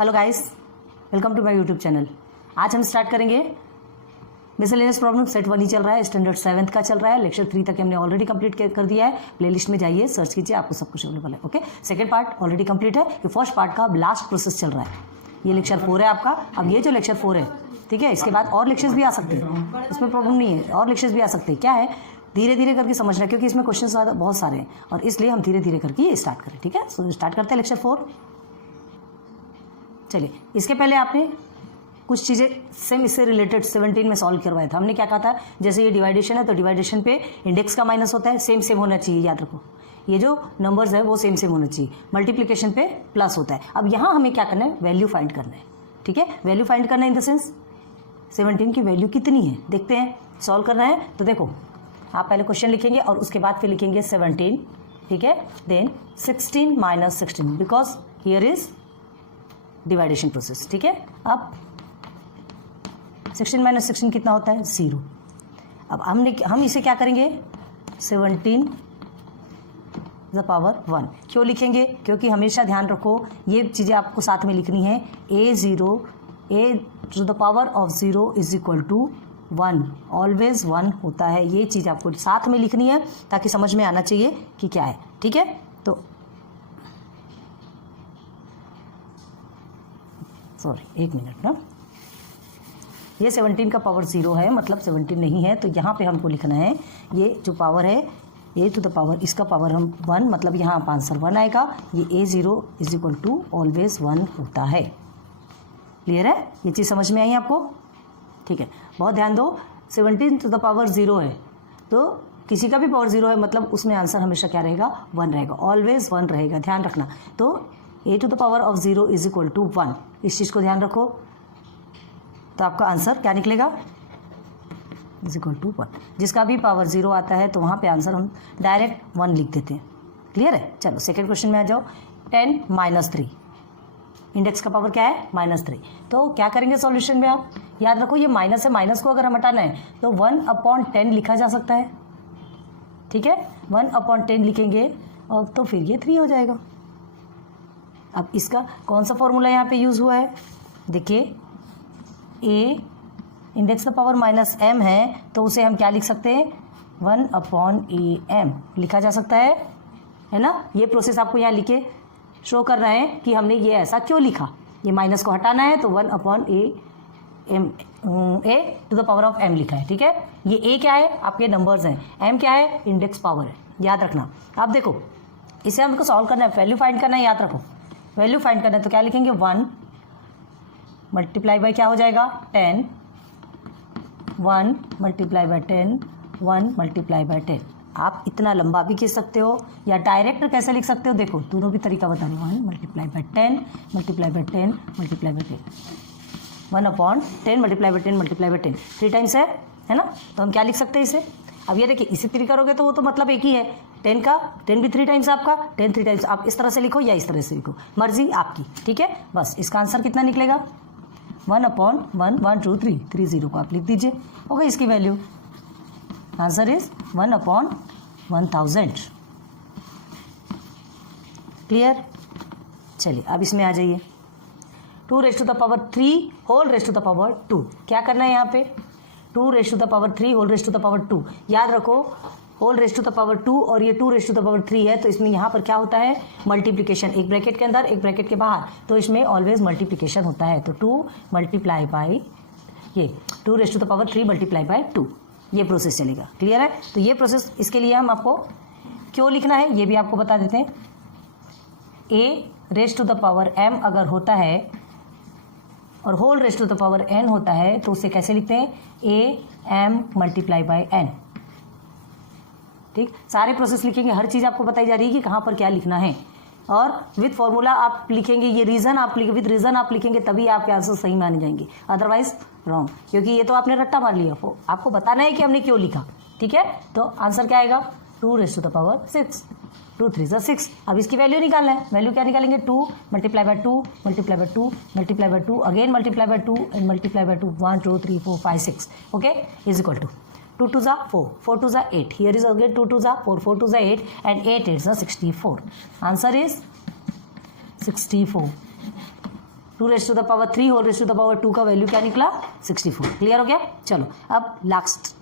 Hello guys, welcome to my YouTube channel. आज हम start करेंगे मिसलेनियस प्रॉब्लम। सेट 1 ही चल रहा है, स्टैंडर्ड 7th का चल रहा है। लेक्चर 3 तक हमने ऑलरेडी कंप्लीट कर दिया है। प्लेलिस्ट में जाइए, सर्च कीजिए, आपको सब कुछ अवेलेबल है। Okay, second part already complete है। ये फर्स्ट पार्ट का लास्ट प्रोसेस चल रहा है। ये लेक्चर 4 है आपका। अब ये जो लेक्चर 4 है, ठीक है, इसके बाद और लेक्चर्स भी आ सकते हैं, उसमें प्रॉब्लम नहीं है। और लेक्चर्स भी आ सकते हैं। क्या है, धीरे धीरे करके समझना, क्योंकि इसमें क्वेश्चन बहुत सारे हैं और इसलिए हम धीरे धीरे करके ये स्टार्ट करें। ठीक है, सो स्टार्ट करते हैं लेक्चर 4। चलिए, इसके पहले आपने कुछ चीज़ें सेम इससे रिलेटेड 17 में सॉल्व करवाया था। हमने क्या कहा था, जैसे ये डिवाइडेशन है तो डिवाइडेशन पे इंडेक्स का माइनस होता है, सेम सेम होना चाहिए, याद रखो। ये जो नंबर्स है वो सेम सेम होना चाहिए। मल्टीप्लिकेशन पे प्लस होता है। अब यहाँ हमें क्या करना है, वैल्यू फाइंड करना है। ठीक है, वैल्यू फाइंड करना है इन द सेंस 17 की वैल्यू कितनी है, देखते हैं। सॉल्व करना है तो देखो, आप पहले क्वेश्चन लिखेंगे और उसके बाद फिर लिखेंगे 17, ठीक है, then 16 minus 16, because here is division process. ठीक है, अब 16 माइनस 16 कितना होता है, 0। अब हम इसे क्या करेंगे, 17 द पावर 1 क्यों लिखेंगे, क्योंकि हमेशा ध्यान रखो ये चीज़ें आपको साथ में लिखनी है। a to the power of 0 is equal to 1, always 1 होता है। ये चीज़ आपको साथ में लिखनी है ताकि समझ में आना चाहिए कि क्या है। ठीक है, तो सॉरी, एक मिनट ना, ये 17 का पावर 0 है, मतलब 17 नहीं है, तो यहाँ पे हमको लिखना है ये जो पावर है a टू द पावर, इसका पावर हम 1, मतलब यहाँ आप आंसर 1 आएगा। ये a0 is equal to always 1 होता है। क्लियर है, ये चीज़ समझ में आई आपको? ठीक है, बहुत ध्यान दो। 17 टू द पावर 0 है तो किसी का भी पावर 0 है, मतलब उसमें आंसर हमेशा क्या रहेगा, 1 रहेगा, ऑलवेज 1 रहेगा, ध्यान रखना। तो a to the power of 0 is equal to 1, इस चीज़ को ध्यान रखो। तो आपका आंसर क्या निकलेगा, इज इक्वल टू 1। जिसका भी पावर 0 आता है तो वहाँ पे आंसर हम डायरेक्ट 1 लिख देते हैं। क्लियर है, चलो सेकेंड क्वेश्चन में आ जाओ। 10 माइनस 3, इंडेक्स का पावर क्या है, -3। तो क्या करेंगे सॉल्यूशन में, आप याद रखो ये माइनस है, माइनस को अगर हम हटाना है तो 1/10 लिखा जा सकता है। ठीक है, 1/10 लिखेंगे और तो फिर ये 3 हो जाएगा। अब इसका कौन सा फॉर्मूला यहाँ पे यूज़ हुआ है, देखिए, a इंडेक्स का पावर -m है तो उसे हम क्या लिख सकते हैं, 1/am लिखा जा सकता है ना। ये प्रोसेस आपको यहाँ लिखे शो कर रहा है कि हमने ये ऐसा क्यों लिखा। ये माइनस को हटाना है तो 1/am a to the power of m लिखा है। ठीक है, ये a क्या है, आपके नंबर्स हैं, m क्या है, इंडेक्स पावर है, याद रखना। अब देखो, इसे हमको सॉल्व करना है, वैल्यू फाइंड करना है, याद रखो। वैल्यू फाइंड करना है तो क्या लिखेंगे, 1 मल्टीप्लाई बाय क्या हो जाएगा, 10, 1 मल्टीप्लाई बाय 10, 1 मल्टीप्लाई बाय 10। आप इतना लंबा भी खींच सकते हो या डायरेक्ट कैसे लिख सकते हो, देखो दोनों भी तरीका बता रहे हैं। 1 multiply by 10 multiply by 10 multiply by 10, 1/10 multiply by 10 multiply by 10, 3 times है ना। तो हम क्या लिख सकते हैं इसे। अब ये देखिए, इसी तरीका करोगे तो वो तो मतलब एक ही है। 10 भी 3 टाइम्स आपका, 10 3 टाइम्स। आप इस तरह से लिखो या इस तरह से लिखो, मर्जी आपकी। ठीक है, बस इसका आंसर कितना निकलेगा, 1/1 1 2 3 30 को आप लिख दीजिए, हो गई इसकी वैल्यू। Answer is 1/1000। क्लियर, चलिए अब इसमें आ जाइए। 2 raise to the power 3 whole raise to the power 2, क्या करना है यहाँ पे, 2 raise to the power 3 whole raise to the power 2। याद रखो, whole raise to the power 2 और ये 2 रेज़ टू द पावर 3 है, तो इसमें यहाँ पर क्या होता है, मल्टीप्लिकेशन, एक ब्रैकेट के अंदर एक ब्रैकेट के बाहर, तो इसमें ऑलवेज मल्टीप्लिकेशन होता है। तो 2 मल्टीप्लाई बाई ये 2 raise to the power 3 multiply by 2, ये प्रोसेस चलेगा। क्लियर है, तो ये प्रोसेस, इसके लिए हम आपको क्यों लिखना है ये भी आपको बता देते हैं। a raise to the power m अगर होता है और whole raise to the power n होता है तो उसे कैसे लिखते हैं, am मल्टीप्लाई बाई n। ठीक, सारे प्रोसेस लिखेंगे, हर चीज़ आपको बताई जा रही है कि कहाँ पर क्या लिखना है, और विथ फॉर्मूला आप लिखेंगे। ये रीज़न आप विद रीज़न आप लिखेंगे, तभी आपके आंसर सही माने जाएंगे, अदरवाइज रॉन्ग, क्योंकि ये तो आपने रट्टा मार लिया। आपको बताना है कि हमने क्यों लिखा। ठीक है, तो आंसर क्या आएगा, 2 रेज़ टू द पावर 6, 2 3 6। अब इसकी वैल्यू निकालना है, वैल्यू क्या निकालेंगे, 2 multiply by 2 multiply by 2 multiply by 2 again multiply by 2 and multiply by 2, 1 2 3 4 5 6, okay, is equal to 2 2 जा 4, 4 2 जा 8, here is again 2 2 जा 4, 4 2 जा 8 and 8 8 जा 64. Answer is 64. 2 raise to the power 3 whole raise to the power 2 का value क्या निकला 64। Clear हो गया। चलो अब लास्ट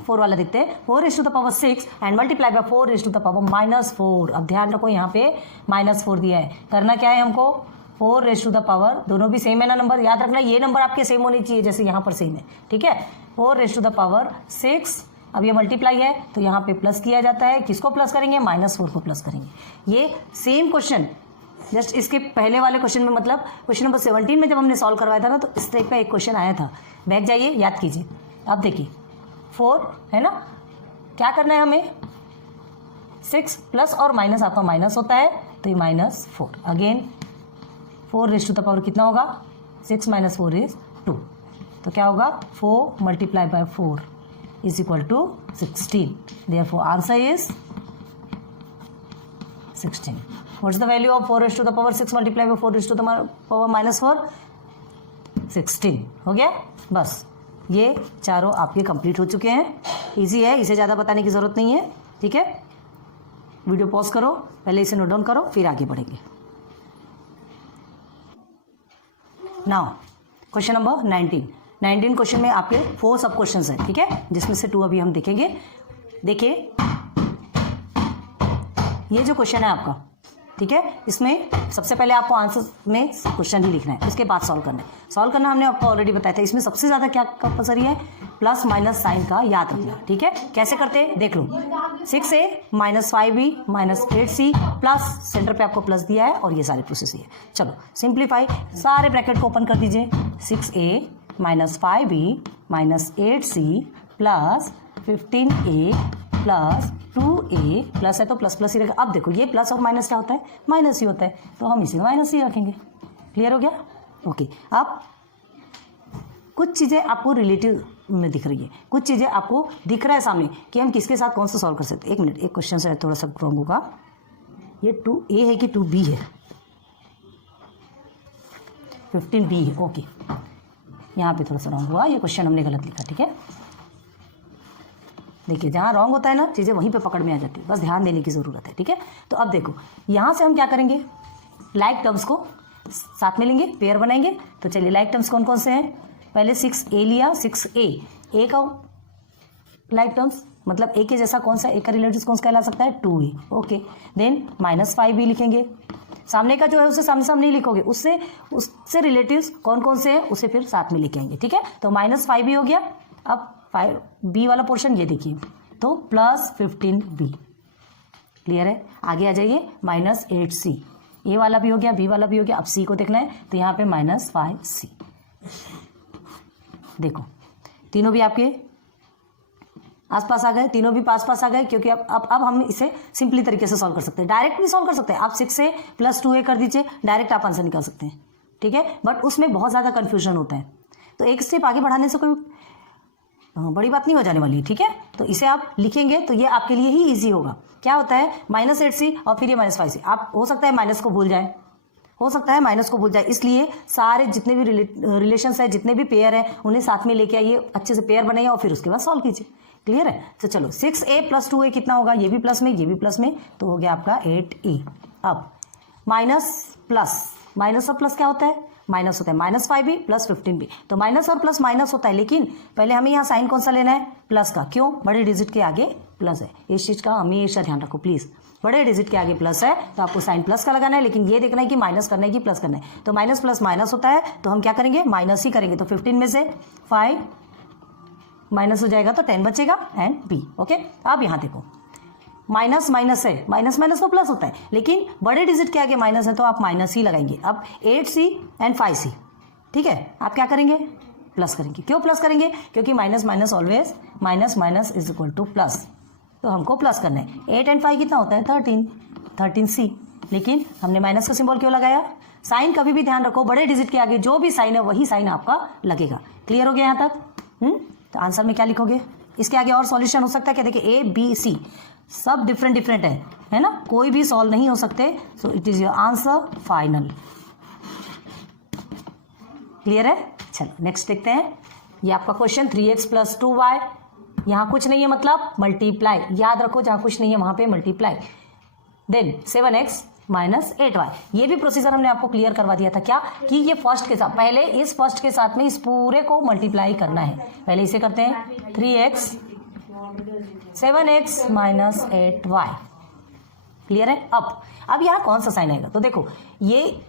4 वाला देखते हैं। 4 raise to the power 6 and multiply by 4 raise to the power -4। अब ध्यान रखो यहाँ पे -4 दिया है, करना क्या है हमको 4 रेज़ टू द पावर, दोनों भी सेम है ना नंबर, याद रखना ये नंबर आपके सेम होने चाहिए जैसे यहाँ पर सेम है, ठीक है। 4 रेज़ टू द पावर 6, अब ये मल्टीप्लाई है तो यहाँ पे प्लस किया जाता है, किसको प्लस करेंगे -4 को प्लस करेंगे। ये सेम क्वेश्चन जस्ट इसके पहले वाले क्वेश्चन में, मतलब क्वेश्चन नंबर 17 में जब हमने सॉल्व करवाया था ना, तो इस टाइप का एक क्वेश्चन आया था। बैक जाइए, याद कीजिए। अब देखिए 4 है ना, क्या करना है हमें 6 प्लस और माइनस आपका माइनस होता है तो ये -4। Again 4 raise to the power कितना होगा 6 - 4 इज 2, तो क्या होगा 4 multiply by 4 is equal to 16। Therefore answer is 16। What's the value of 4 raise to the power 6 multiply by 4 raise to the power -4? 16 हो गया। बस ये चारों आपके कंप्लीट हो चुके हैं। इजी है, इसे ज़्यादा बताने की ज़रूरत नहीं है, ठीक है। वीडियो पॉज करो, पहले इसे नोट डाउन करो, फिर आगे बढ़ेंगे। नाउ क्वेश्चन नंबर 19 क्वेश्चन में आपके 4 सब क्वेश्चन है, ठीक है, जिसमें से 2 अभी हम देखेंगे। देखिए ये जो क्वेश्चन है आपका, ठीक है, इसमें सबसे पहले आपको आंसर में क्वेश्चन ही लिखना है, उसके बाद सॉल्व करना है। सॉल्व करना हमने आपको ऑलरेडी बताया था। इसमें सबसे ज़्यादा क्या कंपलसरी है, प्लस माइनस साइन का याद रखना, ठीक है। कैसे करते हैं देख लो, 6a -5b -8c plus centre पे आपको प्लस दिया है और ये सारी प्रोसेस ही है। चलो सिंप्लीफाई, सारे ब्रैकेट को ओपन कर दीजिए। 6a -5b -8c plus 15a plus 2a plus है तो प्लस प्लस ही रहेगा। अब देखो ये प्लस और माइनस क्या होता है, माइनस ही होता है, तो हम इसी में माइनस ही रखेंगे। क्लियर हो गया। ओके, अब कुछ चीज़ें आपको रिलेटिव में दिख रही है, कुछ चीज़ें आपको दिख रहा है सामने कि हम किसके साथ कौन सा सॉल्व कर सकते हैं। एक मिनट, एक क्वेश्चन से थोड़ा सा रॉन्ग होगा, ये 2a है कि 2b है, 15b है। ओके, यहाँ पे थोड़ा सा रॉन्ग हुआ, ये क्वेश्चन हमने गलत लिखा, ठीक है। देखिए जहाँ रॉन्ग होता है ना, चीज़ें वहीं पे पकड़ में आ जाती है, बस ध्यान देने की ज़रूरत है, ठीक है। तो अब देखो यहाँ से हम क्या करेंगे, लाइक टर्म्स को साथ में लेंगे, पेयर बनाएंगे। तो चलिए लाइक टर्म्स कौन कौन से हैं, पहले 6a लिया, 6a का लाइक टर्म्स मतलब a के जैसा कौन सा, a का रिलेटिव कौन सा कहला सकता है 2a। ओके, देन -5b लिखेंगे, सामने का जो है उसे सामने सामने ही लिखोगे, उससे रिलेटिव्स कौन कौन से हैं उसे फिर साथ में लेके आएंगे, ठीक है। तो -5b हो गया। अब 5b वाला पोर्शन ये देखिए, तो +15b। क्लियर है, आगे आ जाइए, -8c, ए वाला भी हो गया, बी वाला भी हो गया। अब सी को देखना है तो यहाँ पे -5c। देखो तीनों भी आपके आसपास आ गए, तीनों भी पास पास आ गए, क्योंकि अब हम इसे सिंपली तरीके से सॉल्व कर सकते हैं, डायरेक्ट भी सॉल्व कर सकते हैं। आप 6a + 2a कर दीजिए, डायरेक्ट आप आंसर निकाल सकते हैं, ठीक है। बट उसमें बहुत ज़्यादा कन्फ्यूजन होता है, तो एक स्टेप आगे बढ़ाने से कोई बड़ी बात नहीं हो जाने वाली है, ठीक है। तो इसे आप लिखेंगे तो ये आपके लिए ही ईजी होगा। क्या होता है -8c और फिर ये -5c, आप हो सकता है माइनस को भूल जाए, हो सकता है माइनस को भूल जाए, इसलिए सारे जितने भी रिलेशंस है, जितने भी पेयर हैं, उन्हें साथ में लेके आइए, अच्छे से पेयर बनाइए और फिर उसके बाद सॉल्व कीजिए। क्लियर है। तो चलो 6a + 2a कितना होगा, ये भी प्लस में, ये भी प्लस में, तो हो गया आपका 8a। अब माइनस प्लस, माइनस और प्लस क्या होता है, माइनस होता है, -5b + 15b। तो माइनस और प्लस माइनस होता है, लेकिन पहले हमें यहाँ साइन कौन सा लेना है, प्लस का। क्यों, बड़े डिजिट के आगे प्लस है, इस चीज़ का हमेशा ध्यान रखो प्लीज़। बड़े डिजिट के आगे प्लस है तो आपको साइन प्लस का लगाना है, लेकिन ये देखना है कि माइनस करना है कि प्लस करना है। तो माइनस प्लस माइनस होता है, तो हम क्या करेंगे, माइनस ही करेंगे। तो 15 में से 5 माइनस हो जाएगा तो 10 बचेगा एंड b। ओके, अब यहाँ देखो माइनस माइनस है, माइनस माइनस तो प्लस होता है, लेकिन बड़े डिजिट के आगे माइनस है तो आप माइनस ही लगाएंगे। अब 8c एंड 5c, ठीक है, आप क्या करेंगे, प्लस करेंगे। क्यों प्लस करेंगे, क्योंकि minus minus always minus minus is equal two plus, तो हमको प्लस करना है। 8 एंड 5 कितना होता है, 13c, लेकिन हमने माइनस का सिंबल क्यों लगाया, साइन कभी भी ध्यान रखो, बड़े डिजिट के आगे जो भी साइन है वही साइन आपका लगेगा। क्लियर हो गया यहाँ तक। तो आंसर में क्या लिखोगे, इसके आगे और सॉल्यूशन हो सकता है क्या, देखिए A B C सब डिफरेंट है ना, कोई भी सॉल्व नहीं हो सकते। So it is your answer final. Clear है। चलो नेक्स्ट देखते हैं, ये आपका क्वेश्चन 3x + 2y, यहाँ कुछ नहीं है मतलब मल्टीप्लाई, याद रखो जहाँ कुछ नहीं है वहाँ पे मल्टीप्लाई। Then 7x -8y। ये भी प्रोसीजर हमने आपको क्लियर करवा दिया था क्या, कि ये फर्स्ट के साथ, पहले इस फर्स्ट के साथ में इस पूरे को मल्टीप्लाई करना है। पहले इसे करते हैं 3x 7x -8y। क्लियर है। अब यहाँ कौन सा साइन आएगा, तो देखो ये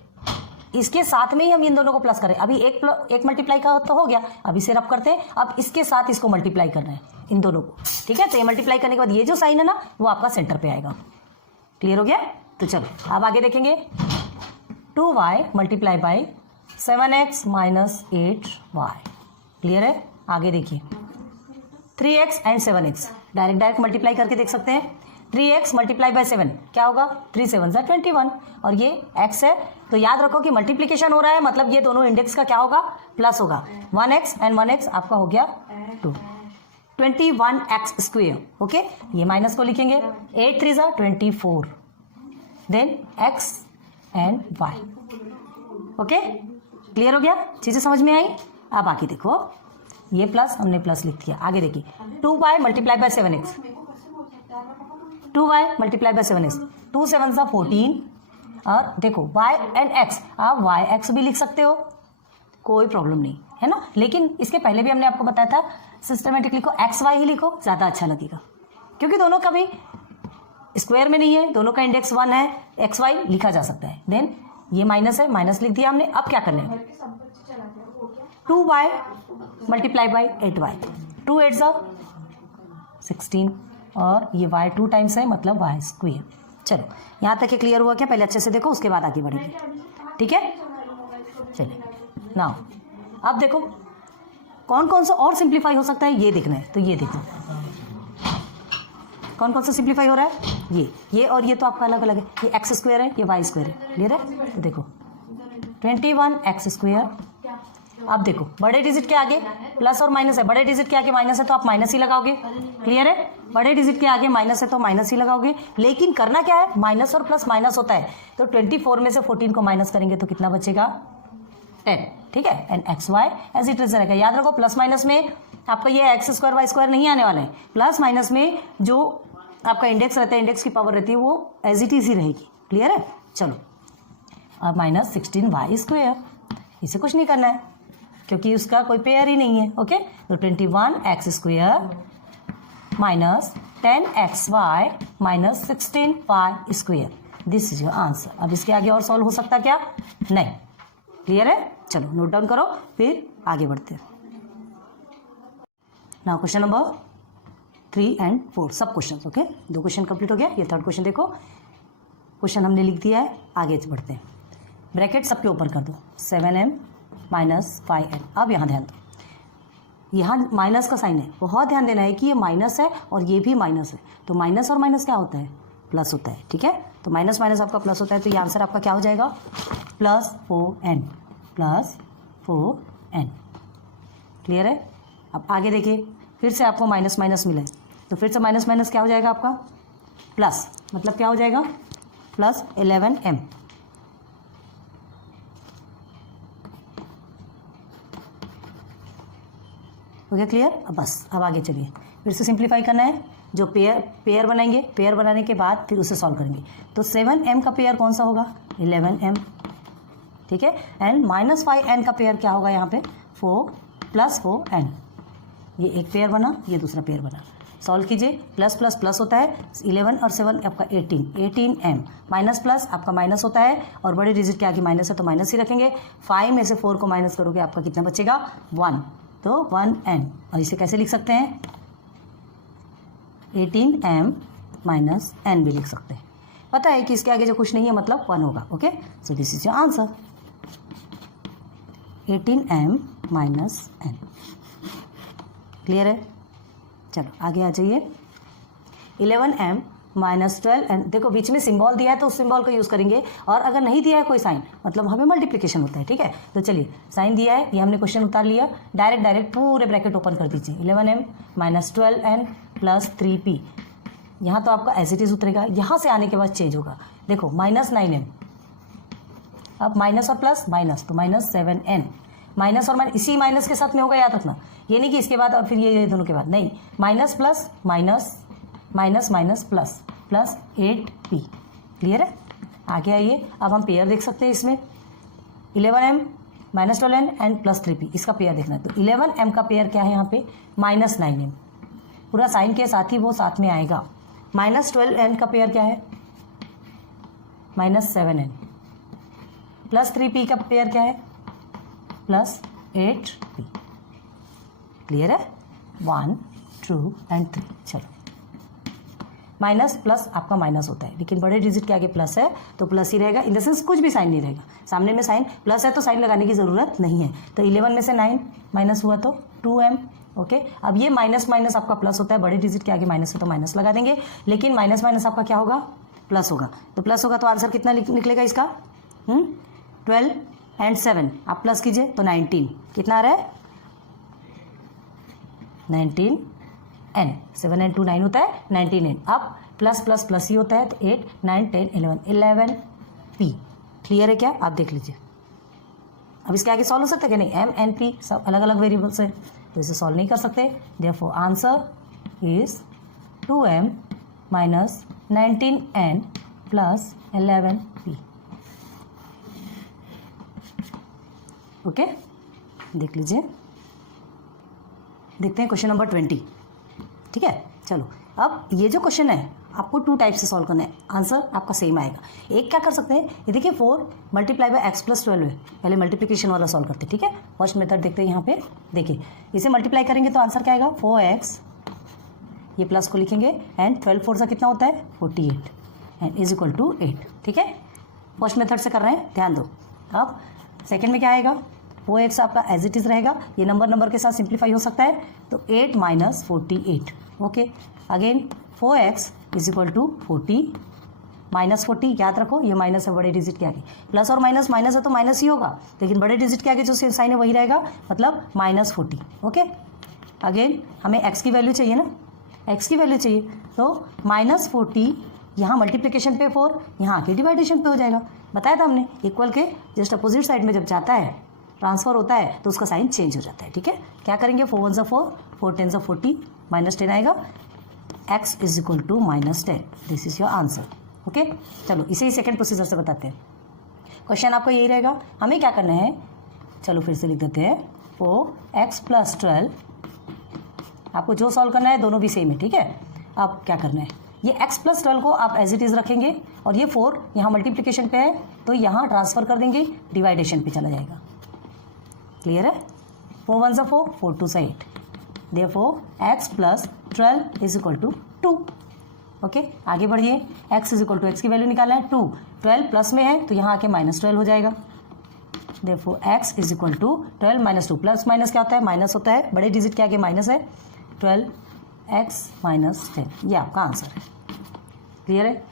इसके साथ में ही हम इन दोनों को प्लस करें। अभी एक मल्टीप्लाई का तो हो गया, अब इसे रब करते हैं। अब इसके साथ इसको मल्टीप्लाई करना है, इन दोनों को। ठीक है, तो ये मल्टीप्लाई करने के बाद ये जो साइन है ना, वो आपका सेंटर पे आएगा। क्लियर हो गया। तो चलो अब आगे देखेंगे। 2y multiply by 7x -8y। Clear है। आगे देखिए 3x and 7x direct multiply करके देख सकते हैं। 3x मल्टीप्लाई बाय 7 क्या होगा, 3 7 21, और ये x है। तो याद रखो कि मल्टीप्लिकेशन हो रहा है, मतलब ये दोनों इंडेक्स का क्या होगा, प्लस होगा। 1x एंड 1x आपका हो गया 2, 21x स्क्वेयर। ओके, ये माइनस को लिखेंगे। 8 3 24, then x and y। Okay, clear हो गया, चीजें समझ में आई। अब आगे देखो, ये प्लस हमने प्लस लिख दिया। आगे देखिए 2y multiply by 7x, 2y multiply by 7x, 2 7 14, और देखो y एंड x, आप yx भी लिख सकते हो, कोई प्रॉब्लम नहीं है ना। लेकिन इसके पहले भी हमने आपको बताया था सिस्टमेटिक लिखो, xy ही लिखो, ज़्यादा अच्छा लगेगा, क्योंकि दोनों का भी स्क्वायर में नहीं है, दोनों का इंडेक्स 1 है, xy लिखा जा सकता है। देन ये माइनस है, माइनस लिख दिया हमने। अब क्या करना है, 2y मल्टीप्लाई बाई 8y, 2 8 16, और ये y 2 टाइम्स है, मतलब y स्क्वायर। चलो यहाँ तक ये क्लियर हुआ क्या, पहले अच्छे से देखो, उसके बाद आगे बढ़ेंगे। ठीक है, चलिए नाउ अब देखो कौन कौन सा और सिंप्लीफाई हो सकता है, ये देखना है। तो ये देखो कौन कौन सा सिंप्लीफाई हो रहा है, ये और ये तो आपका अलग अलग है। ये एक्स स्क्वायर है, ये वाई स्क्वायर है। क्लियर है। तो देखो 21x स्क्वायर। अब देखो बड़े डिजिट के आगे प्लस और माइनस है, बड़े डिजिट के आगे माइनस है तो आप माइनस ही लगाओगे। क्लियर है, बड़े डिजिट के आगे माइनस है तो माइनस ही लगाओगे। लेकिन करना क्या है, माइनस और प्लस माइनस होता है, तो 24 में से 14 को माइनस करेंगे तो कितना बचेगा, 10। ठीक है, and x y as it is रहेगा। याद रखो प्लस माइनस में आपका ये एक्स स्क्वायर वाई स्क्वायर नहीं आने वाला है। प्लस माइनस में जो आपका इंडेक्स रहता है, इंडेक्स की पावर रहती है, वो एज इट इज ही रहेगी। क्लियर है। चलो अब -16y स्क्वायर, इसे कुछ नहीं करना है क्योंकि उसका कोई पेयर ही नहीं है। ओके, तो 21x square minus 10xy minus 16y square, this is your answer. अब इसके आगे और सॉल्व हो सकता क्या, नहीं। क्लियर है। चलो नोट डाउन करो, फिर आगे बढ़ते हैं। नाउ क्वेश्चन नंबर 3 and 4 सब क्वेश्चन। ओके, 2 क्वेश्चन कंप्लीट हो गया। ये 3rd क्वेश्चन देखो, क्वेश्चन हमने लिख दिया है, आगे बढ़ते हैं। ब्रैकेट सबके ऊपर कर दो, 7m माइनस 5n। अब यहाँ ध्यान दो, यहाँ माइनस का साइन है, बहुत ध्यान देना है कि ये माइनस है और ये भी माइनस है। तो माइनस और माइनस क्या होता है, प्लस होता है। ठीक है, तो माइनस माइनस आपका प्लस होता है, तो ये आंसर आपका क्या हो जाएगा, +4n, +4n। क्लियर है। अब आगे देखिए, फिर से आपको माइनस माइनस मिला है, तो फिर से माइनस माइनस क्या हो जाएगा आपका, प्लस, मतलब क्या हो जाएगा, +11m। हो गया क्लियर। अब बस अब आगे चलिए, फिर से सिंप्लीफाई करना है। जो पेयर बनाएंगे, पेयर बनाने के बाद फिर उसे सॉल्व करेंगे। तो 7m का पेयर कौन सा होगा, 11m। ठीक है, एंड -5n का पेयर क्या होगा यहाँ पे, 4 + 4n। ये एक पेयर बना, ये दूसरा पेयर बना। सॉल्व कीजिए, प्लस प्लस प्लस होता है, 11 और 7 आपका 18m, माइनस प्लस आपका माइनस होता है, और बड़े डिजिट के आगे माइनस है तो माइनस ही रखेंगे। 5 में से 4 को माइनस करोगे आपका कितना बचेगा, 1, तो 1n। और इसे कैसे लिख सकते हैं, 18m माइनस n भी लिख सकते हैं। पता है कि इसके आगे जो कुछ नहीं है मतलब 1 होगा। Okay, so this is your answer, 18m minus n। Clear है। चलो आगे आ जाइए, 11m माइनस 12n। देखो बीच में सिंबल दिया है तो उस सिंबल को यूज़ करेंगे, और अगर नहीं दिया है कोई साइन मतलब हमें मल्टीप्लिकेशन होता है। ठीक है, तो चलिए साइन दिया है, ये हमने क्वेश्चन उतार लिया, डायरेक्ट पूरे ब्रैकेट ओपन कर दीजिए। 11m minus 12n plus 3p, यहाँ तो आपका एज इट इज उतरेगा, यहाँ से आने के बाद चेंज होगा। देखो -9m, अब माइनस और प्लस माइनस, तो -7n। माइनस और माइनस इसी माइनस के साथ में होगा, याद रखना। ये नहीं कि इसके बाद और फिर ये दोनों के बाद, नहीं, minus plus minus minus minus plus +8p। Clear है। आगे आइए, अब हम पेयर देख सकते हैं इसमें 11m minus 12n and plus 3p, इसका पेयर देखना है। तो 11m का पेयर क्या है यहाँ पे माइनस 9m, पूरा साइन के साथ ही वो साथ में आएगा। माइनस 12n का पेयर क्या है माइनस 7n, प्लस 3p का पेयर क्या है प्लस 8p। क्लियर है, 1 2 एंड 3। चलो, माइनस प्लस आपका माइनस होता है, लेकिन बड़े डिजिट के आगे प्लस है तो प्लस ही रहेगा, इन द सेंस कुछ भी साइन नहीं रहेगा। सामने में साइन प्लस है तो साइन लगाने की ज़रूरत नहीं है। तो 11 में से 9 माइनस हुआ तो 2m। ओके, अब ये माइनस माइनस आपका प्लस होता है, बड़े डिजिट के आगे माइनस है तो माइनस लगा देंगे, लेकिन माइनस माइनस आपका क्या होगा प्लस होगा। तो प्लस होगा तो आंसर कितना निकलेगा इसका 12 एंड 7, आप प्लस कीजिए तो 19, कितना आ रहा है 19n, 7 एंड 2 9 होता है 19n। अब प्लस प्लस प्लस ही होता है तो 8 9 10 11 11p। क्लियर है क्या, आप देख लीजिए। अब इसके आगे सॉल्व हो सकता है कि नहीं, m n p सब अलग अलग वेरिएबल्स है तो इसे सॉल्व नहीं कर सकते। Therefore answer is 2m minus 19n plus 11p। Okay, देख लीजिए। देखते हैं क्वेश्चन नंबर 20। ठीक है, चलो अब ये जो क्वेश्चन है आपको 2 टाइप से सॉल्व करना है, आंसर आपका सेम आएगा। एक क्या कर सकते हैं, ये देखिए 4 मल्टीप्लाई बाय x प्लस 12 है, पहले मल्टीप्लिकेशन वाला सॉल्व करते हैं। ठीक है, फर्स्ट मेथड देखते हैं। यहाँ पे देखिए इसे मल्टीप्लाई करेंगे तो आंसर क्या आएगा 4x, ये प्लस को लिखेंगे एंड 12 4 सा कितना होता है 48 एंड इज इक्वल टू 8। ठीक है, फर्स्ट मेथड से कर रहे हैं, ध्यान दो। अब सेकेंड में क्या आएगा 4x आपका एज इट इज़ रहेगा, ये नंबर के साथ सिंप्लीफाई हो सकता है तो 8 minus 48। Okay, again 4x is equal to 40 minus 40, याद रखो ये माइनस है बड़े डिजिट के आगे, प्लस और माइनस माइनस है तो माइनस ही होगा, लेकिन बड़े डिजिट के आगे जो साइन है वही रहेगा, मतलब माइनस 40। ओके, अगेन हमें x की वैल्यू चाहिए ना, x की वैल्यू चाहिए तो माइनस 40 यहाँ मल्टीप्लिकेशन पे 4, यहाँ आके डिवाइडेशन पे हो जाएगा। बताया था हमने, इक्वल के जस्ट अपोजिट साइड में जब जाता है ट्रांसफर होता है तो उसका साइन चेंज हो जाता है। ठीक है, क्या करेंगे 4 1 4 4 10 40 माइनस 10 आएगा, x is equal to minus 10। This is your answer. Okay, चलो इसे ही सेकेंड प्रोसीजर से बताते हैं। क्वेश्चन आपको यही रहेगा, हमें क्या करना है, चलो फिर से लिख देते हैं 4x प्लस 12, आपको जो सॉल्व करना है दोनों भी सेम है। ठीक है, अब क्या करना है, ये x प्लस 12 को आप एज इट इज़ रखेंगे और ये 4 यहाँ मल्टीप्लिकेशन पे है तो यहाँ ट्रांसफर कर देंगे, डिवाइडेशन पे चला जाएगा। क्लियर है, 4 1 4 4 2 8, therefore x plus 12 is equal to 2। Okay, आगे बढ़िए, x is equal to x की वैल्यू निकालना है 2, 12 प्लस में है तो यहाँ आके माइनस 12 हो जाएगा। Therefore x is equal to 12 minus 2, plus minus क्या होता है माइनस होता है, बड़े डिजिट के आगे माइनस है, 12x माइनस 10, ये आपका आंसर है। क्लियर है,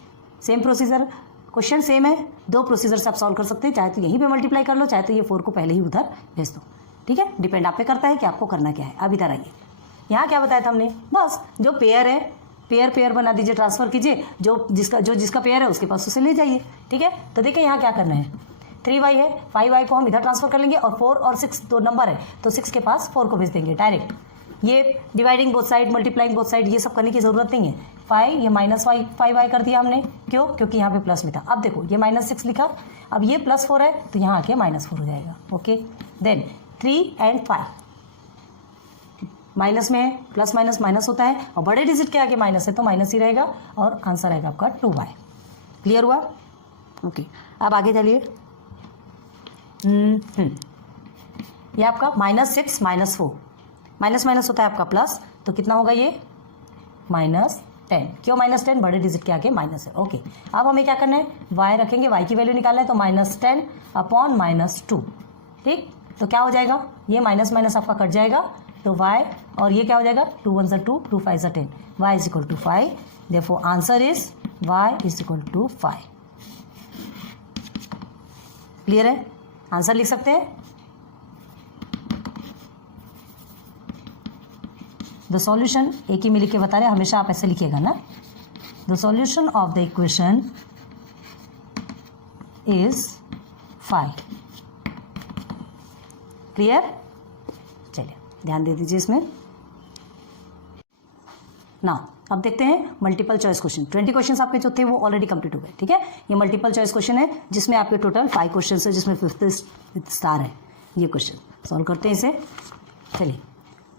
सेम प्रोसीजर, क्वेश्चन सेम है, 2 प्रोसीजर से आप सॉल्व कर सकते हैं, चाहे तो यहीं पे मल्टीप्लाई कर लो, चाहे तो ये 4 को पहले ही उधर भेज दो। ठीक है, डिपेंड आप पे करता है कि आपको करना क्या है। अब इधर आइए, यहाँ क्या बताया था हमने, बस जो पेयर है पेयर बना दीजिए, ट्रांसफर कीजिए, जो जिसका पेयर है उसके पास उसे ले जाइए। ठीक है, तो देखिए यहाँ क्या करना है, 3y है, 5y को हम इधर ट्रांसफर कर लेंगे और 4 और 6 दो नंबर है तो 6 के पास 4 को भेज देंगे डायरेक्ट। ये dividing both side, multiplying both side, ये सब करने की ज़रूरत नहीं है। 5 ये माइनस 5y कर दिया हमने, क्यों, क्योंकि यहाँ पे प्लस में था। अब देखो ये माइनस 6 लिखा, अब ये प्लस 4 है तो यहाँ आके माइनस 4 हो जाएगा। ओके, देन 3 एंड 5 माइनस में है, प्लस माइनस माइनस होता है और बड़े डिजिट के आगे माइनस है तो माइनस ही रहेगा और आंसर आएगा आपका 2y। क्लियर हुआ। ओके, अब आगे चलिए। ये आपका -6 -4, माइनस माइनस होता है आपका प्लस, तो कितना होगा ये -10। क्यों -10, बड़े डिजिट के आगे माइनस है। ओके, अब हमें क्या करना है, y रखेंगे, y की वैल्यू निकालना है तो -10 अपॉन -2। ठीक, तो क्या हो जाएगा, ये माइनस माइनस आपका कट जाएगा तो y, और ये क्या हो जाएगा 2 1 2 2 5 10, y is equal to 5। Therefore answer is y is equal to 5। Clear है, आंसर लिख सकते हैं। द सॉल्यूशन एक ही में लिख के बता रहे हैं, हमेशा आप ऐसे लिखिएगा ना, the solution of the equation is 5। Clear, चलिए ध्यान दे दीजिए इसमें। नाउ अब देखते हैं मल्टीपल चॉइस क्वेश्चन। 20 क्वेश्चन आपके जो थे वो ऑलरेडी कंप्लीट हो गए, ठीक है। ये मल्टीपल चॉइस क्वेश्चन है जिसमें आपके टोटल 5 क्वेश्चन है, जिसमें 5th स्टार है। ये क्वेश्चन सॉल्व करते हैं इसे। चलिए,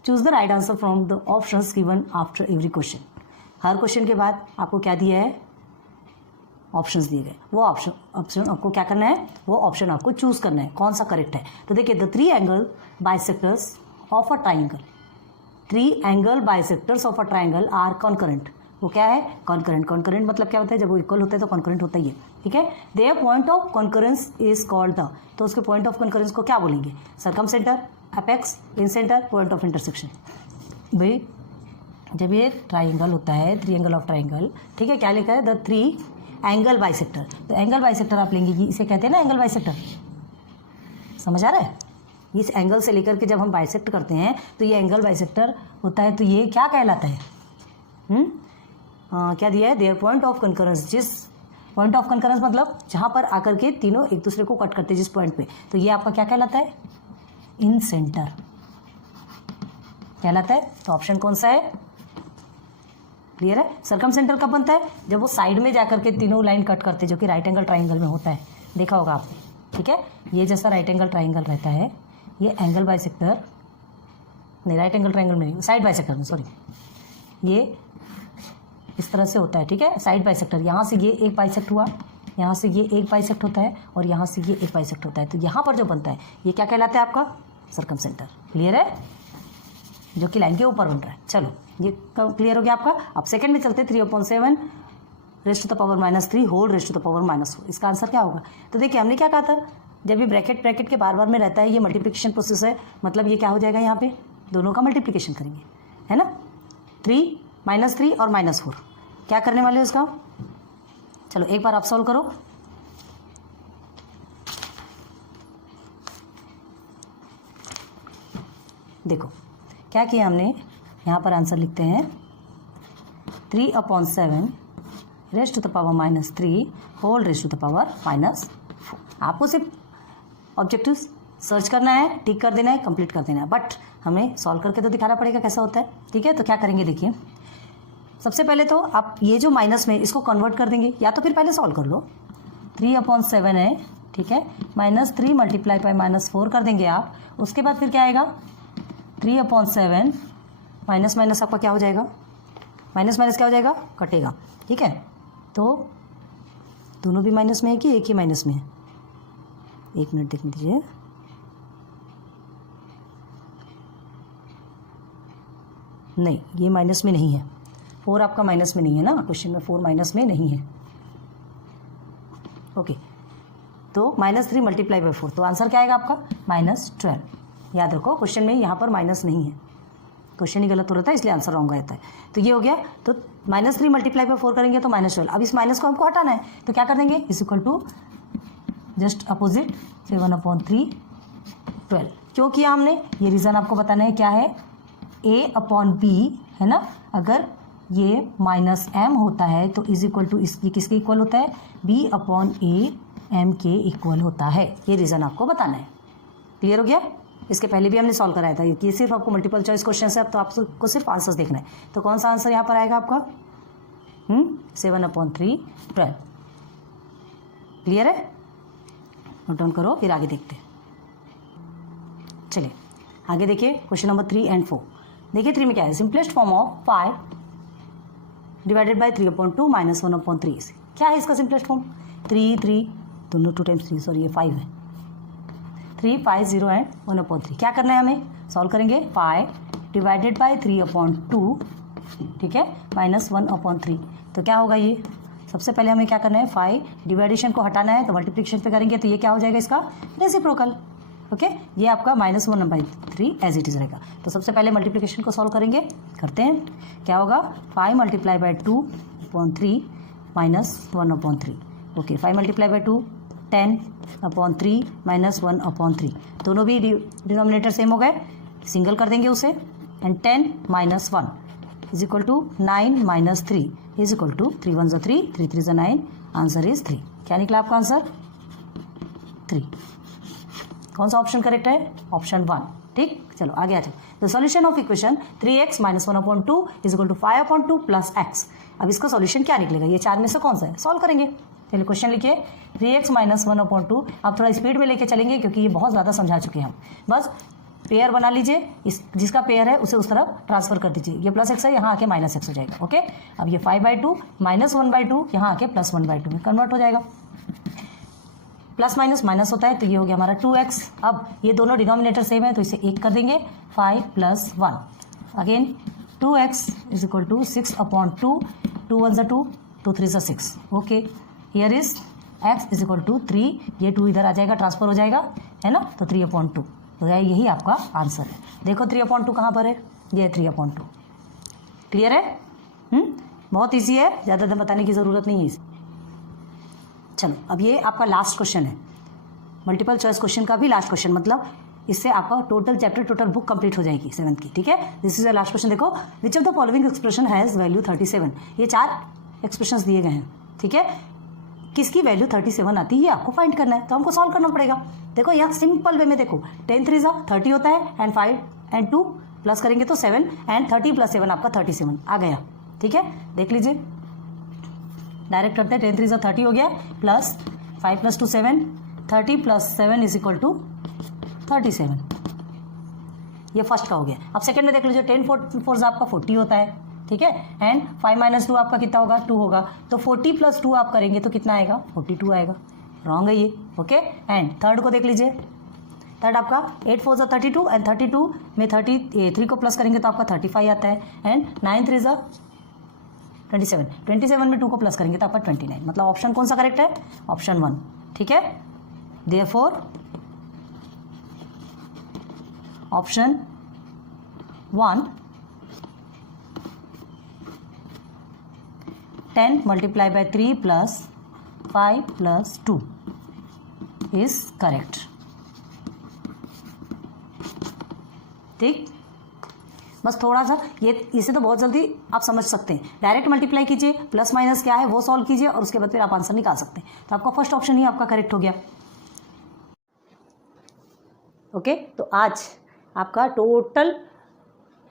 choose the right answer from the options given after every question. Her question के बाद आपको क्या दिया है, ऑप्शंस दिए गए। वो ऑप्शन आपको क्या करना है, वो ऑप्शन आपको चूज करना है कौन सा करेक्ट है। तो देखिए, the 3 angle bisectors of a triangle, 3 angle bisectors of a triangle are concurrent. वो क्या है, कॉन्करेंट। कॉन्करेंट मतलब क्या होता है, जब वो इक्वल होता है तो कॉन्करेंट होता ही है, ठीक है। Their point of concurrence is called the, तो उसके पॉइंट ऑफ कॉन्करेंस को क्या बोलेंगे, circum centre, apex, in centre, point of intersection. भाई जब ये ट्राइंगल होता है, 3 एंगल ऑफ ट्राइंगल, ठीक है, क्या लिखा है, द 3 एंगल बाइसेक्टर। तो एंगल बाइसेक्टर आप लेंगे, इसे कहते हैं ना एंगल बाइसेक्टर, समझ आ रहा है। इस एंगल से लेकर के जब हम बाइसेक्ट करते हैं तो ये एंगल बाइसेक्टर होता है। तो ये क्या कहलाता है, क्या दिया है, देयर पॉइंट ऑफ कॉन्करेंस, जिस पॉइंट ऑफ कॉन्करेंस मतलब जहाँ पर आकर के तीनों एक दूसरे को कट करते हैं जिस पॉइंट पे, तो ये आपका क्या कहलाता है, इन सेंटर कहलाता है। तो ऑप्शन कौन सा है, क्लियर है। सर्कम सेंटर कब बनता है, जब वो साइड में जाकर के तीनों लाइन कट करते हैं, जो कि राइट एंगल ट्राइंगल में होता है, देखा होगा आपने, ठीक है। ये जैसा राइट एंगल ट्राइंगल रहता है, ये एंगल बाइसेक्टर नहीं, राइट एंगल ट्राइंगल में नहीं, साइड बाइसेक्टर में, सॉरी, ये इस तरह से होता है, ठीक है, साइड बाइसेक्टर। यहाँ से ये एक बाइसेक्ट हुआ, यहाँ से ये एक बाइसेक्ट होता है, और यहाँ से ये एक बाइसेक्ट होता है। तो यहाँ पर जो बनता है ये क्या कहलाता है, आपका सर्कम सेंटर, क्लियर है, जो कि लाइन के ऊपर बन रहा है। चलो, ये क्लियर हो गया आपका। अब सेकंड में चलते, 3/7 raise to the power -3 whole raise to the power -4। इसका आंसर क्या होगा। तो देखिए, हमने क्या कहा था, जब ये ब्रैकेट के बार बार में रहता है, ये मल्टीप्लिकेशन प्रोसेस है, मतलब ये क्या हो जाएगा, यहाँ पे दोनों का मल्टीप्लिकेशन करेंगे, है ना। 3 -3 और -4 क्या करने वाले हो इसका। चलो एक बार आप सॉल्व करो। देखो क्या किया हमने, यहाँ पर आंसर लिखते हैं 3/7 raise to the power -3 whole raise to the power -4। आपको सिर्फ ऑब्जेक्टिव्स सर्च करना है, टिक कर देना है, कंप्लीट कर देना है, बट हमें सॉल्व करके तो दिखाना पड़ेगा कैसा होता है, ठीक है। तो क्या करेंगे, देखिए, सबसे पहले तो आप ये जो माइनस में इसको कन्वर्ट कर देंगे, या तो फिर पहले सॉल्व कर लो। 3/7 है, ठीक है, -3 मल्टीप्लाई बाय -4 कर देंगे आप। उसके बाद फिर क्या आएगा, 3/7 माइनस माइनस आपका क्या हो जाएगा, माइनस माइनस क्या हो जाएगा, कटेगा, ठीक है। तो दोनों भी माइनस में है कि एक ही माइनस में है, एक मिनट देखने दीजिए। नहीं, ये माइनस में नहीं है, 4 आपका माइनस में नहीं है ना, क्वेश्चन में 4 माइनस में नहीं है, ओके। तो -3 मल्टीप्लाई बाय 4, तो आंसर क्या आएगा आपका, -12। याद रखो, क्वेश्चन में यहाँ पर माइनस नहीं है, क्वेश्चन ही गलत हो रहा था, इसलिए आंसर रॉन्ग आता है। तो ये हो गया। तो -3 मल्टीप्लाई बाय 4 करेंगे तो -12। अब इस माइनस को हमको हटाना है, तो क्या कर देंगे, is equal to just opposite 7/3 12। क्यों किया हमने, ये रीज़न आपको बताना है क्या है, A/B है ना। अगर ये -m होता है तो इज इक्वल टू इसकी किसके इक्वल होता है, B/A m के इक्वल होता है। ये रीज़न आपको बताना है, क्लियर हो गया। इसके पहले भी हमने सॉल्व कराया था, ये सिर्फ आपको मल्टीपल चॉइस क्वेश्चन है, अब तो आपको सिर्फ आंसर्स देखना है। तो कौन सा आंसर यहाँ पर आएगा आपका, 7/3 12, क्लियर है। नोट डाउन करो, फिर आगे देखते हैं। चलिए आगे देखिए, क्वेश्चन नंबर 3 और 4। देखिए 3 में क्या है, simplest form of 5 divided by 3/2 -1/3। क्या है इसका सिंपलेस्ट फॉर्म, 3 दोनों 2 टाइम्स 3, सॉरी ये 5 है, 3 5 0 एंड 1/3। क्या करना है हमें, सॉल्व करेंगे, 5 डिवाइडेड बाय 3/2, ठीक है, -1/3। तो क्या होगा ये, सबसे पहले हमें क्या करना है, 5 डिवाइडेशन को हटाना है, तो मल्टीप्लिकेशन पे करेंगे, तो ये क्या हो जाएगा इसका रेसिप्रोकल, ओके। ये आपका -1/3 एज इट इज़ रहेगा। तो सबसे पहले मल्टीप्लिकेशन को सॉल्व करेंगे, करते हैं, क्या होगा, 5 multiply by 2/3 -1/3, okay. 5 multiply by 2 10/3 -1/3, दोनों भी डिनोमिनेटर सेम हो गए, सिंगल कर देंगे उसे, and 10 - 1 is equal to 9 - 3 is equal to 3 1 ज़ा 3 3 3 ज़ा 9, आंसर इज 3। क्या निकला आपका आंसर, 3। कौन सा ऑप्शन करेक्ट है, ऑप्शन 1, ठीक। चलो आगे आ जाओ। The solution of equation 3x minus 1/2 is equal to 5/2 plus x। अब इसका सॉल्यूशन क्या निकलेगा, ये चार में से कौन सा है, सॉल्व करेंगे। चलिए क्वेश्चन लिखिए 3x माइनस 1/2। अब थोड़ा स्पीड में लेके चलेंगे क्योंकि ये बहुत ज़्यादा समझा चुके हैं हम। बस पेयर बना लीजिए, इस जिसका पेयर है उसे उस तरफ ट्रांसफर कर दीजिए। ये प्लस एक्स है, यहाँ आके माइनस एक्स हो जाएगा। ओके, अब ये 5/2 माइनस 1/2 यहाँ आके प्लस 1/2 में कन्वर्ट हो जाएगा। प्लस माइनस माइनस होता है तो ये हो गया हमारा 2x। अब ये दोनों डिनोमिनेटर सेम है तो इसे एक कर देंगे, 5 + 1 again 2x is equal to 6/2, 2 1 2, 2 3 6। Okay, here is x is equal to 3, ये 2 इधर आ जाएगा, ट्रांसफर हो जाएगा, है ना, तो 3/2। तो यही आपका आंसर है। देखो 3/2 कहाँ पर है, ये 3/2। क्लियर है? बहुत ईजी है, ज़्यादा बताने की ज़रूरत नहीं है इसे। चलो अब ये आपका लास्ट क्वेश्चन है, मल्टीपल चॉइस क्वेश्चन का भी लास्ट क्वेश्चन, मतलब इससे आपका टोटल बुक कंप्लीट हो जाएगी 7th की। ठीक है, this is the last question. देखो which of the following expression has value 37। ये 4 एक्सप्रेशंस दिए गए हैं। ठीक है, किसकी वैल्यू 37 आती है ये आपको फाइंड करना है, तो हमको सॉल्व करना पड़ेगा। देखो यहाँ सिंपल वे में देखो 10 3 30 होता है, एंड 5 and 2 प्लस करेंगे तो 7, एंड 30 + 7 आपका 37 आ गया। ठीक है, देख लीजिए, डायरेक्ट करते हैं। 10 3 30 हो गया, प्लस 5 + 2 7, 30 + 7 इज इक्वल टू 37। ये फर्स्ट का हो गया। अब सेकंड में देख लीजिए, 10 4 आपका 40 होता है। ठीक है, एंड 5 - 2 आपका कितना होगा, 2 होगा, तो 40 + 2 आप करेंगे तो कितना आएगा, 42 आएगा। रॉन्ग है ये। ओके, एंड थर्ड को देख लीजिए, थर्ड आपका 8 4 32, एंड 32 में 3 को प्लस करेंगे तो आपका 35 आता है, एंड 9 3 27, 27 में 2 को प्लस करेंगे तो आपका 29। मतलब ऑप्शन कौन सा करेक्ट है, ऑप्शन 1। ठीक है, therefore option 1 10 multiplied by 3 + 5 + 2 is correct। ठीक, बस थोड़ा सा ये, इसे तो बहुत जल्दी आप समझ सकते हैं। डायरेक्ट मल्टीप्लाई कीजिए, प्लस माइनस क्या है वो सॉल्व कीजिए, और उसके बाद फिर आप आंसर निकाल सकते हैं। तो आपका फर्स्ट ऑप्शन ही आपका करेक्ट हो गया। ओके, तो आज आपका टोटल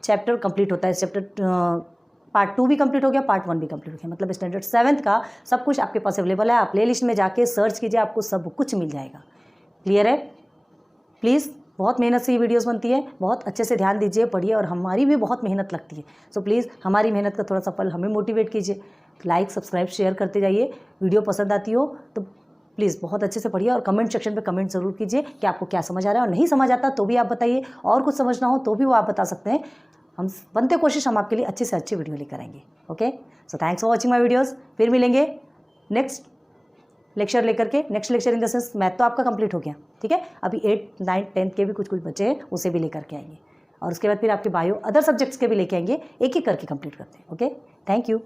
चैप्टर कंप्लीट होता है। चैप्टर पार्ट 2 भी कंप्लीट हो गया, पार्ट 1 भी कंप्लीट हो गया, मतलब स्टैंडर्ड 7th का सब कुछ आपके पास अवेलेबल है। आप प्ले लिस्ट में जाके सर्च कीजिए, आपको सब कुछ मिल जाएगा। क्लियर है? प्लीज़, बहुत मेहनत से ये वीडियोस बनती है, बहुत अच्छे से ध्यान दीजिए, पढ़िए, और हमारी भी बहुत मेहनत लगती है। सो प्लीज़ हमारी मेहनत का थोड़ा सा फल हमें मोटिवेट कीजिए। लाइक सब्सक्राइब शेयर करते जाइए। वीडियो पसंद आती हो तो प्लीज़ बहुत अच्छे से पढ़िए, और कमेंट सेक्शन पे कमेंट ज़रूर कीजिए कि आपको क्या समझ आ रहा है, और नहीं समझ आता तो भी आप बताइए, और कुछ समझना हो तो भी वो आप बता सकते हैं। हम बनते कोशिश हम आपके लिए अच्छे से अच्छी वीडियो लेकर आएंगे। Okay, so thanks for watching my videos. फिर मिलेंगे नेक्स्ट लेक्चर लेकर के। Next lecture in the sense math तो आपका कंप्लीट हो गया। ठीक है, अभी 8 9 10th के भी कुछ बचे हैं, उसे भी लेकर के आएंगे, और उसके बाद फिर आपके बायो अदर सब्जेक्ट्स के भी लेके आएंगे। एक एक करके कंप्लीट करते हैं। Okay, thank you.